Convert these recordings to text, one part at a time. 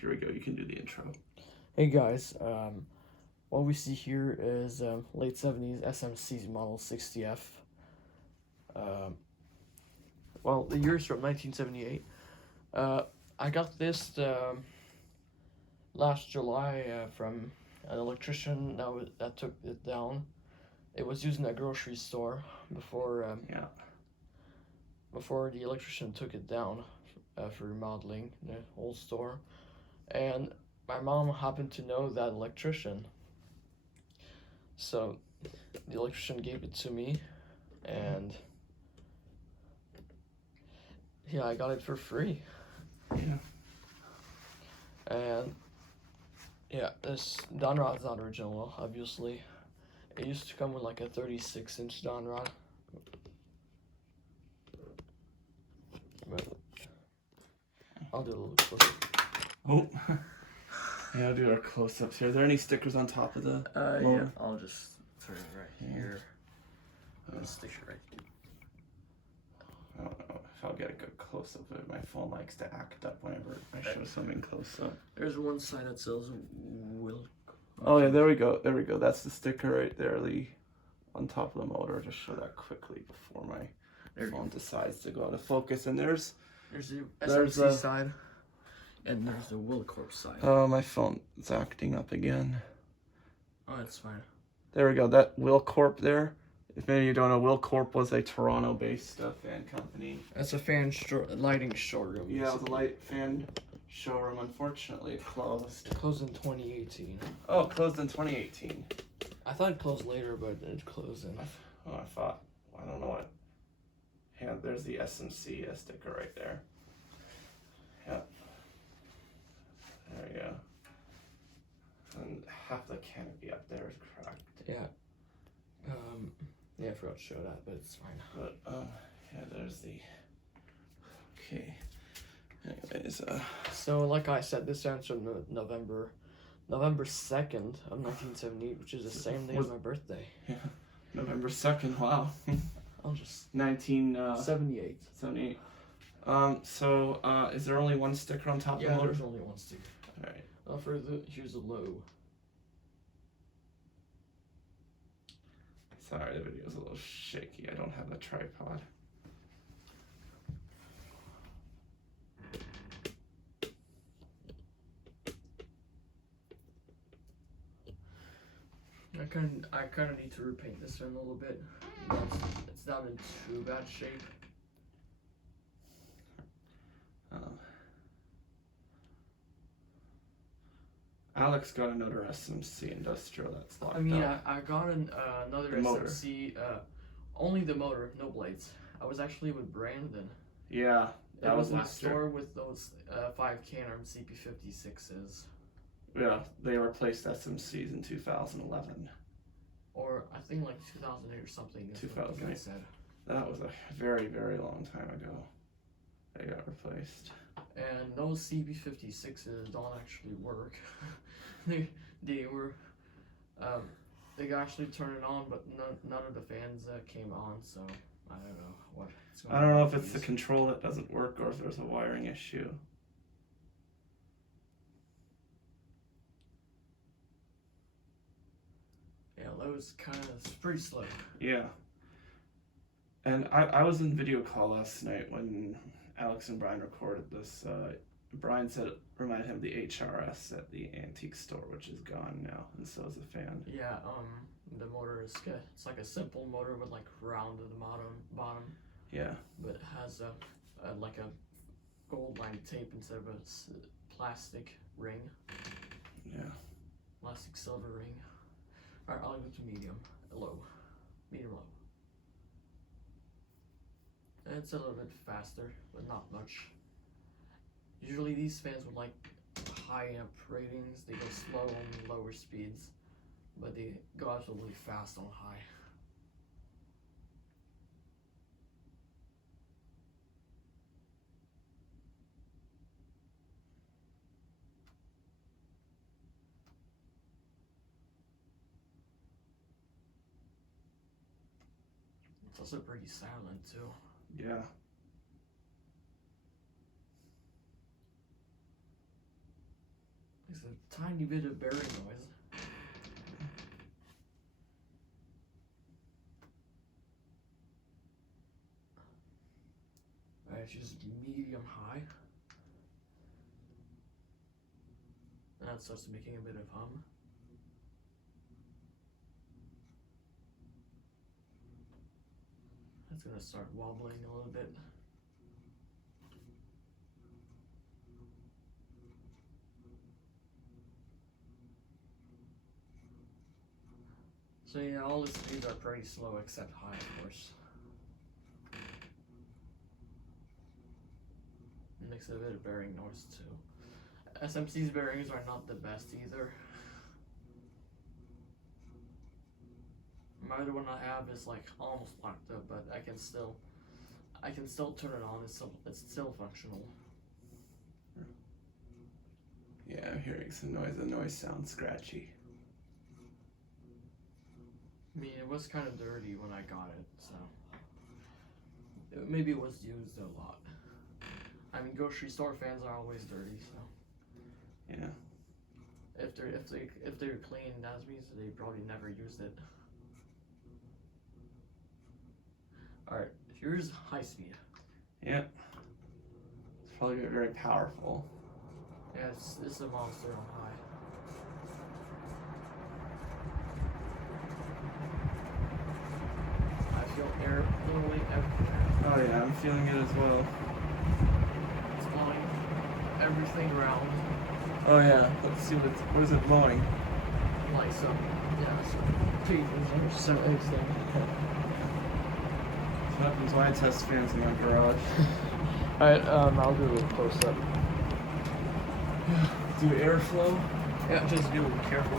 Here we go. You can do the intro. Hey guys, what we see here is late 70s SMC model 60F. Well, the year's from 1978. I got this last July from an electrician that took it down. It was used in a grocery store before before the electrician took it down for remodeling the whole store, and my mom happened to know that electrician, so the electrician gave it to me, and yeah, I got it for free. Yeah. And yeah, this Don Rod's not original, obviously. It used to come with like a 36-inch Don Rod. But I'll do a little closer. Oh. Yeah, I'll do our close-ups here. Are there any stickers on top of the Yeah, I'll just throw it right here. And stick it right here. I don't know if I'll get a good close-up of it. My phone likes to act up whenever I show something close up. There's one side that says Will. Oh yeah, there we go. There we go. That's the sticker right there, Lee, on top of the motor. I'll just show that quickly before my phone decides to go out of focus. And there's the SMC side, and there's the Wilcorp side. Oh, my phone's acting up again. Oh, that's fine. There we go. That Wilcorp there. If any of you don't know, Wilcorp was a Toronto-based fan company. That's a lighting showroom. Yeah, it was a light fan showroom. Unfortunately, it closed. It closed in 2018. Oh, it closed in 2018. I thought it closed later, but it closed in. Oh, I don't know what. Yeah, there's the SMC sticker right there. Yeah. There we go. And half the canopy up there is cracked. Yeah. Yeah, I forgot to show that, but it's fine. But yeah, there's the. Okay. Anyways, So like I said, this stands from November 2nd of 1978, which is the same day as my birthday. Yeah. November 2nd. Wow. I'll just 1978. 78. So is there only one sticker on top of the motor? Yeah, there's only one sticker. All right. Here's the low. Sorry, the video's a little shaky. I don't have the tripod. I kind of need to repaint this one a little bit. It's not in too bad shape. Alex got another SMC industrial that's locked up. I got another SMC, only the motor, no blades. I was actually with Brandon. Yeah, that was in the store with those 5K CP56s. Yeah, they replaced SMCs in 2011. Or I think like 2008 or something. 2008. That was a very, very long time ago. They got replaced. And those CB56s don't actually work. they were, they could actually turn it on, but none of the fans came on, so I don't know what's going on. I don't know if it's the control that doesn't work or if there's a wiring issue. Yeah, that was pretty slow. Yeah. And I was in video call last night when Alex and Brian recorded this. Brian said it reminded him of the HRS at the antique store, which is gone now, and so is the fan. Yeah, the motor is good. It's like a simple motor with like round at the bottom. Yeah. But it has like a gold lined tape instead of a plastic ring. Yeah. Plastic silver ring. Alright, I'll go to medium low. And it's a little bit faster, but not much. Usually these fans with like high amp ratings, they go slow on lower speeds, but they go absolutely fast on high. It's also pretty silent too. There's a tiny bit of bearing noise. Alright, just medium high. And that starts making a bit of hum. That's gonna start wobbling a little bit. So yeah, all the speeds are pretty slow except high, of course. It makes a bit of bearing noise too. SMC's bearings are not the best either. My other one I have is like almost locked up, but I can still turn it on. It's still functional. Yeah, I'm hearing some noise. The noise sounds scratchy. I mean, it was kind of dirty when I got it, so maybe it was used a lot. I mean, grocery store fans are always dirty, so Yeah. if they're clean, that means they probably never used it. All right, here's high speed. Yep. It's probably very powerful. Yeah, it's a monster on high. I feel air blowing everywhere. Oh yeah, I'm feeling it as well. It's blowing everything around. Oh yeah, let's see what is it blowing? Like some papers or something. What happens when I test fans in my garage? Alright, I'll do a close up. Do airflow? Yeah, just be a little careful.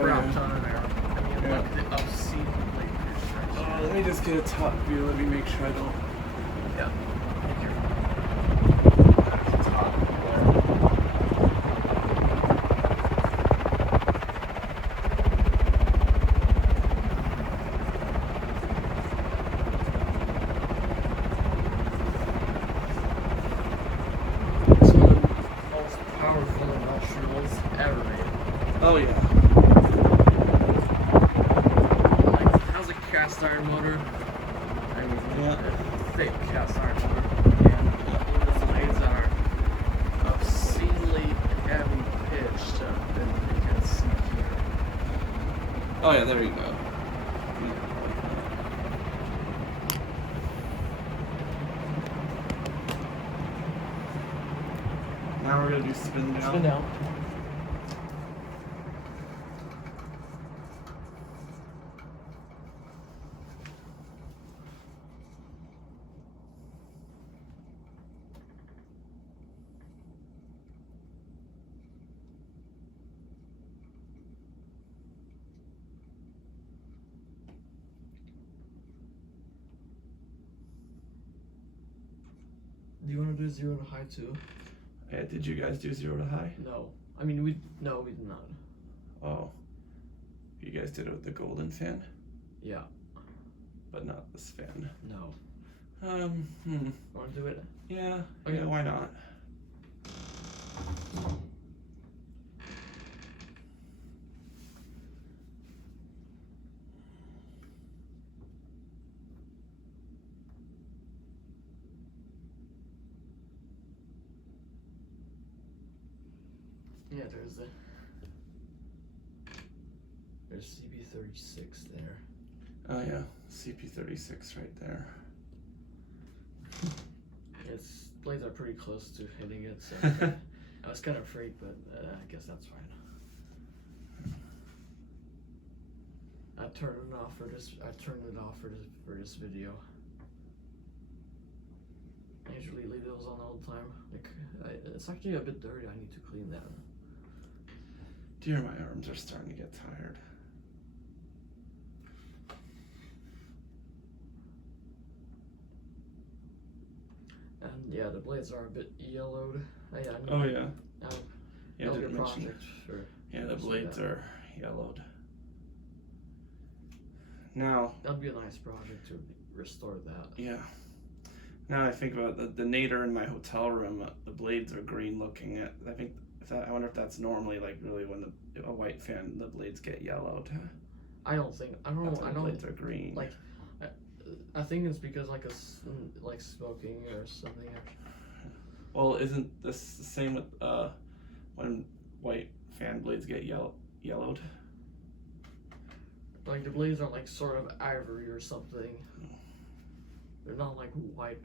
Crap ton of air. I mean, look at the obscenely pressure. Let me just get a top view. Let me make sure I don't. Yeah. That's top there. It's one of the most powerful industrials ever made. Oh yeah. Like, it has a cast iron motor. I mean, Yeah. a fake cast iron motor. And the blades are obscenely heavy pitched that you can see here. Oh yeah, there you go. Now we're gonna do spin down. Spin down. Do you want to do 0 to high too? Yeah, did you guys do 0 to high? No. I mean, we did not. Oh. You guys did it with the golden fan? Yeah. But not this fan. No. Want to do it? Yeah, Okay. yeah, why not? Yeah, there's CB36 there. Oh yeah, CP36 right there. Its blades are pretty close to hitting it, so I was kind of afraid, but I guess that's fine. I turned it off for this this video. I usually leave those on all the time. It's actually a bit dirty. I need to clean that. Dear, my arms are starting to get tired. And yeah, the blades are a bit yellowed. Oh yeah. Yeah, That'll be a didn't mention. project for. Yeah, the blades are yellowed. Now. That'd be a nice project to restore that. Yeah. Now I think about the nader in my hotel room. The blades are green looking. I think I wonder if that's normally like really when a white fan the blades get yellowed. I don't know. I That's when don't the blades are green. like. I think it's because like like smoking or something. Well, isn't this the same with when white fan blades get yellowed? Like the blades are like sort of ivory or something. They're not like white.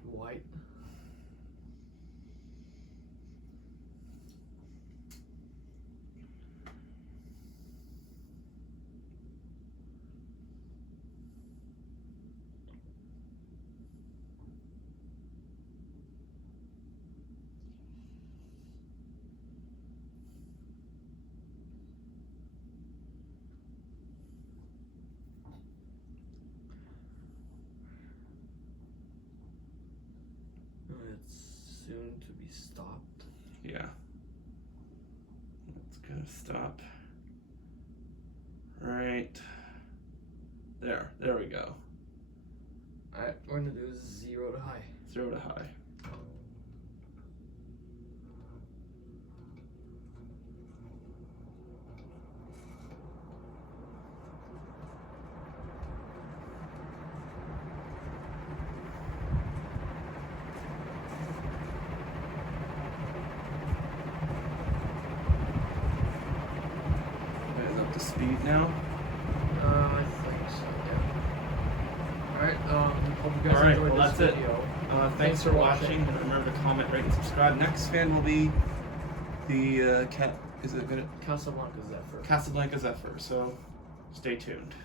It's soon to be stopped. Yeah. It's gonna stop. Right. There we go. Alright, we're gonna do 0 to high. 0 to high. Is up to speed now? I think so, yeah. Alright, hope you guys Alright, enjoyed well, this that's it. video. Thanks for watching. Remember to comment, rate, and subscribe. Next fan will be the Casablanca Zephyr. So stay tuned.